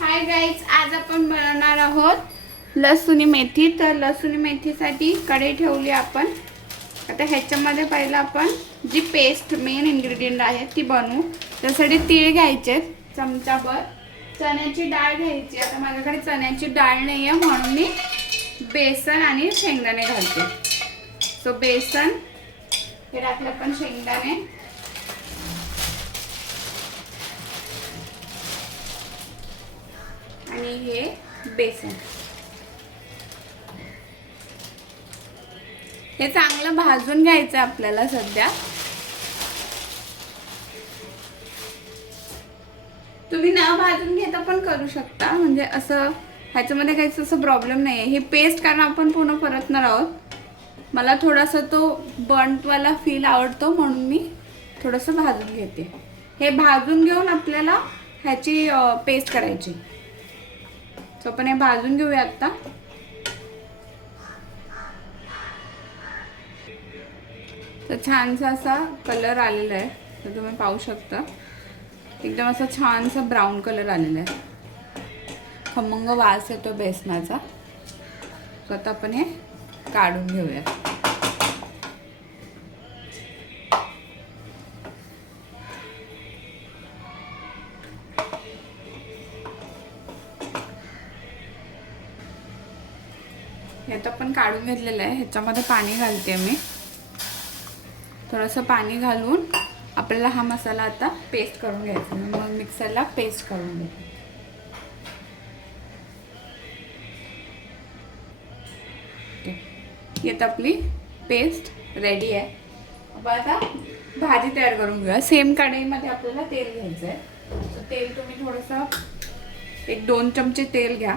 Hi guys, आज आपण बनवणार आहोत लसूणी मेथी। तर लसूणी मेथीसाठी कढई ठेवली आपण। आता ह्याच्यामध्ये पहिला आपण जी पेस्ट मेन इन्ग्रेडियंट आहे ती बनवू। त्यासाठी तीळ घ्यायचे चमचाभर, चण्याची डाळ घ्यायची। आता माझ्याकडे चण्याची डाळ नाही आहे म्हणून मी बेसन आणि शेंगदाणे घालते। सो बेसन हे टाकलं, पण शेंगदाणे आणि हे बेसन हे चांगलं भाजून घ्यायचं आपल्याला। सध्या तुम्ही न भाजून घेता पण करू शकता, म्हणजे असं ह्याच्यामध्ये काहीच असं प्रॉब्लेम नाही आहे। हे पेस्ट कारण आपण पूर्ण परतणार आहोत, मला थोडासा तो बर्नवाला फील आवडतो म्हणून मी थोडंसं भाजून घेते। हे भाजून घेऊन आपल्याला ह्याची पेस्ट करायची। तो आपण हे भाजून घेऊया आता। तर छानसा असा कलर आलेला आहे, तर तुम्ही पाहू शकता एकदम असा छानसा ब्राऊन कलर आलेला आहे। खमंग वास येतो बेसनाचा। तर आता आपण हे काढून घेऊया। हे आता आपण काढून घेतलेलं आहे। ह्याच्यामध्ये पाणी घालते मी, थोडंसं पाणी घालून आपल्याला हा मसाला आता पेस्ट करून घ्यायचा। मग मिक्सरला पेस्ट करून घ्यायचं। ही आता आपली पेस्ट रेडी आहे। आपण आता भाजी तयार करून घेऊया। सेम कढईमध्ये आपल्याला तेल घ्यायचं आहे। तेल तुम्ही थोडंसं 1-2 चमचे तेल घ्या।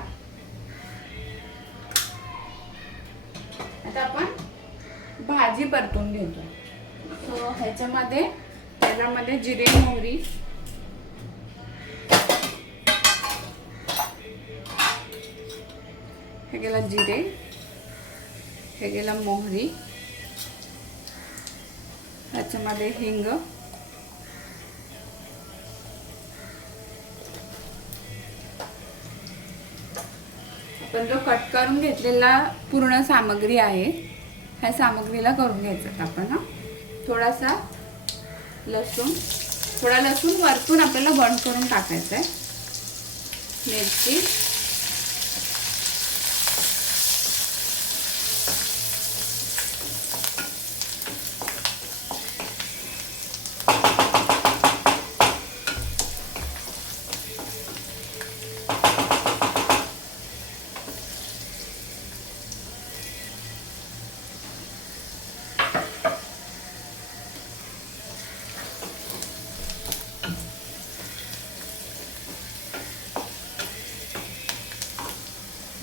आता आपण भाजी परतून घेतो। सो ह्याच्यामध्ये तेलामध्ये जिरे मोहरी, हे गेला जिरे, हे गेला मोहरी, ह्याच्यामध्ये हिंग, आपण जो कट करून घेतलेला पूर्ण सामग्री आहे ह्या सामग्रीला करून घ्यायचं आपण। थोडासा लसूण, थोडा लसूण वरतून आपल्याला बर्न करून टाकायचा आहे। मिरची,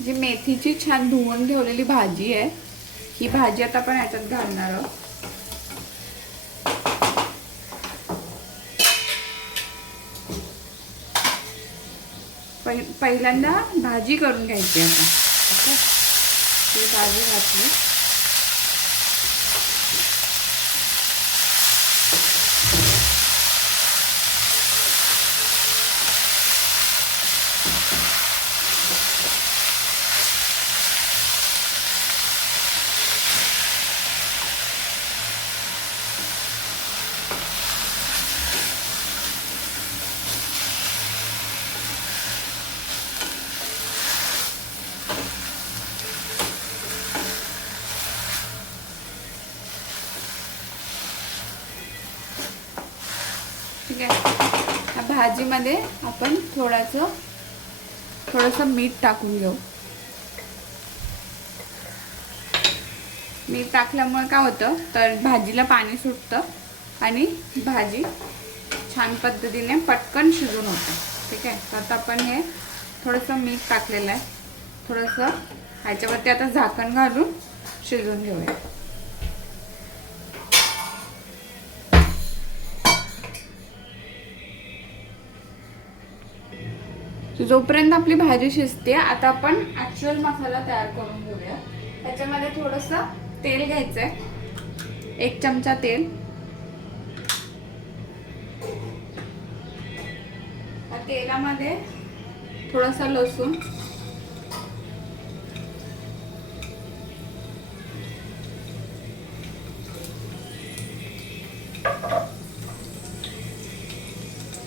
जी मेथीची छान धुवून ठेवलेली भाजी आहे, ही भाजी आता आपण ह्याच्यात घालणार आहोत। पहिल्यांदा भाजी करून घ्यायची। आता ही भाजी घातली, ठीक आहे। भाजीमध्ये आपण थोडंसं मीठ टाकून घेऊ। मीठ टाकल्यामुळे काय होतं तर भाजीला पाणी सुटतं आणि भाजी छान पद्धतीने पटकन शिजून होते। ठीक आहे। तर आता आपण हे थोडंसं मीठ टाकलेलं आहे, थोडंसं ह्याच्यावरती आता झाकण घालून शिजवून घेऊया। जोपर्यंत आपली भाजी शिजते, आता आपण ॲक्च्युअल मसाला तयार करून घेऊया। त्याच्यामध्ये थोडंसं तेल घ्यायचंय, 1 चमचा तेल। तेलामध्ये थोडासा लसूण,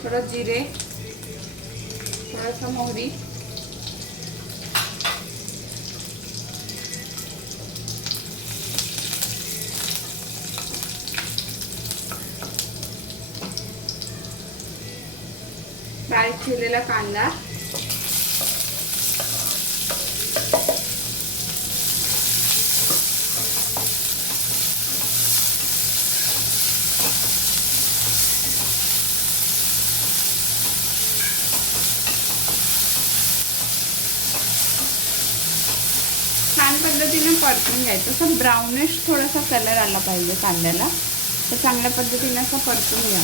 थोडं जिरे, थोडासा मोहरी, बारीक चिरलेला कांदा, छान पद्धतीने परतून घ्यायचं. असं ब्राउनिश थोडासा कलर आला पाहिजे कांद्याला, तर चांगल्या पद्धतीने असं परतून घ्या.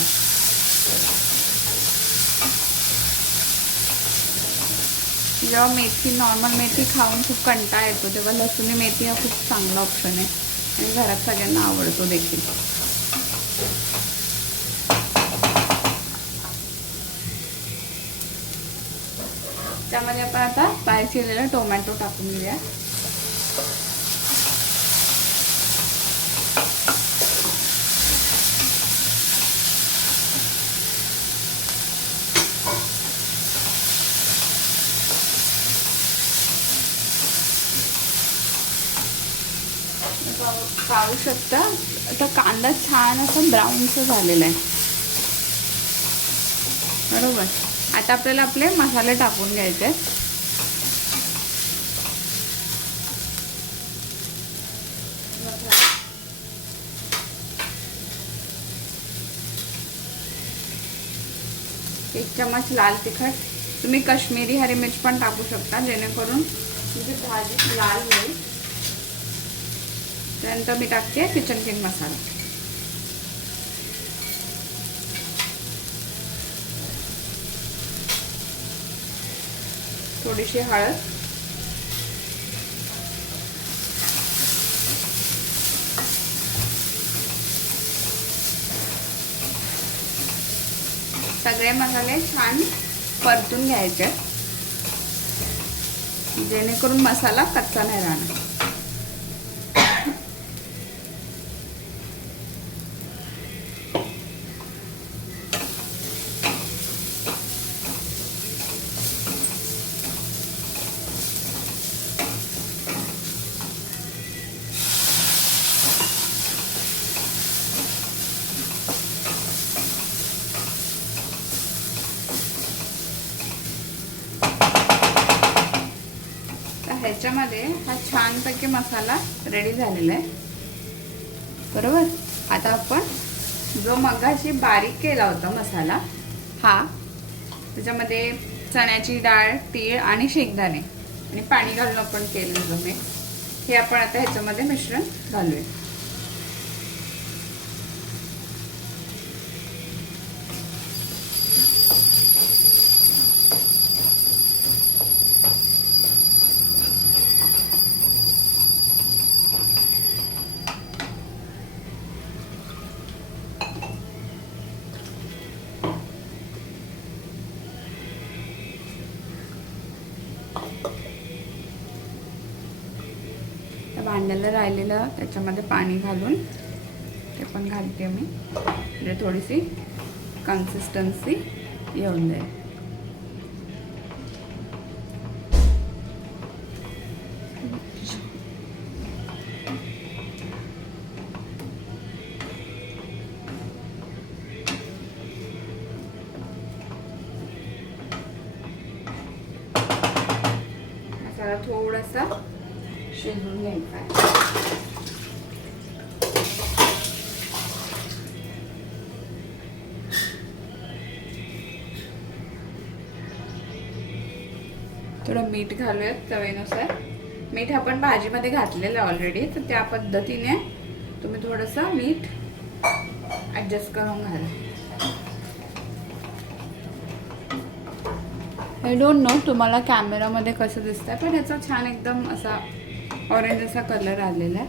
जेव्हा मेथी, नॉर्मल मेथी खाऊन खूप कंटाळा येतो, तेव्हा लसूण मेथी हा खूप चांगला ऑप्शन आहे आणि घरात सगळ्यांना आवडतो देखील. त्यामध्ये आपण आता बारीक चिरलेला टोमॅटो टाकून घेऊया. पाहू शकता आता कांदा छान असा ब्राऊनचा झालेला आहे. बरोबर. आता आपल्याला आपले मसाले टाकून घ्यायचे आहेत. एक चम्मच लाल तिखट, तुम्ही काश्मीरी हरी मिर्च पण टाकू शकता जेणेकरून तुमची भाजी लाल होईल. त्यानंतर मी टाकते किचन किंग मसाला, थोडीशी हळद, सगळे मसाले छान परतून घ्यायचे जेणेकरून मसाला कच्चा नाही राहणार. ह्याच्यामध्ये हा छानपैकी मसाला रेडी झालेला आहे. बरोबर. आता आपण जो मगाशी बारीक केला होता मसाला, हा त्याच्यामध्ये चण्याची डाळ, तीळ आणि शेंगदाणे आणि पाणी घालून आपण केलेलं मिक्स, हे आपण आता ह्याच्यामध्ये मिश्रण घालूया. भांड्याला राहिलेलं त्याच्यामध्ये पाणी घालून ते पण घालते मी, म्हणजे थोडीशी कन्सिस्टन्सी येऊन जाईल. मसाला थोडासा शिजवून घ्यायचा आहे. थोडं मीठ घालूयात चवीनुसार. मीठ आपण भाजीमध्ये घातलेलं ऑलरेडी, तर त्या पद्धतीने तुम्ही थोडंसं मीठ ॲडजस्ट करून घाला. आय डोंट नो तुम्हाला कॅमेरामध्ये कसं दिसतंय, पण याचा छान एकदम असा ऑरेंज असा कलर आलेला आहे.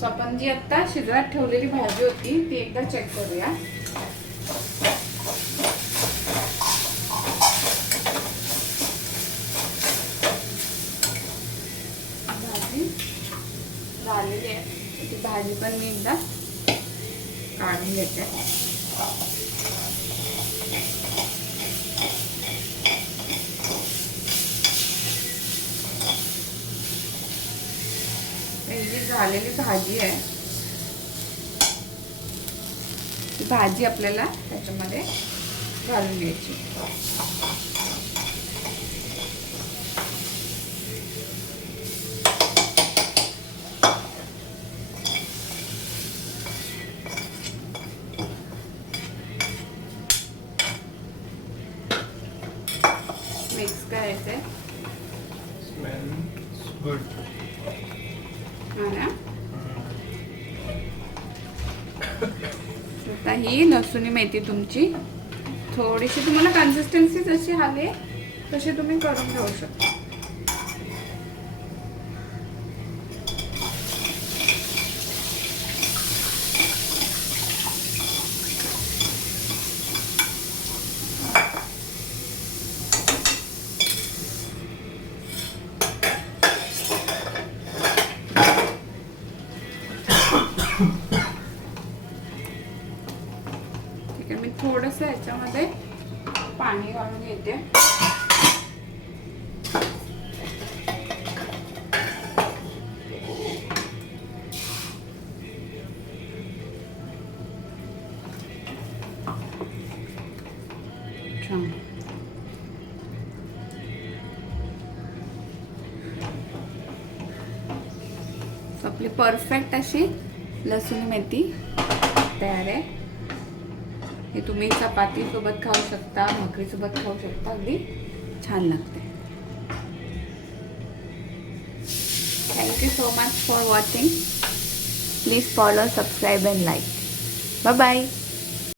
सो आपण जी आत्ता शिजवत ठेवलेली भाजी होती ती एकदा चेक करूया. भाजी झालेली आहे, ती भाजी पण मी एकदा काढून घेते. ही जी झालेली भाजी आहे, ती भाजी आपल्याला त्याच्यामध्ये घालून घ्यायची. मिक्स करायचंय. Smells good. हा ना. आता ही लसूणी मेथी तुमची थोडीशी, तुम्हाला कन्सिस्टन्सी जशी हवी तशी तुम्ही करून घेऊ शकता. ठीक आहे, मी थोडंसं ह्याच्यामध्ये पाणी घालून घेते. छान. आपली परफेक्ट अशी लसूण मेथी तयार आहे. हे तुम्ही चपाती सोबत खाऊ शकता, भाकरी सोबत खाऊ शकता, अगदी छान लागते. Thank you so much for watching. Please follow, subscribe and like. Bye bye.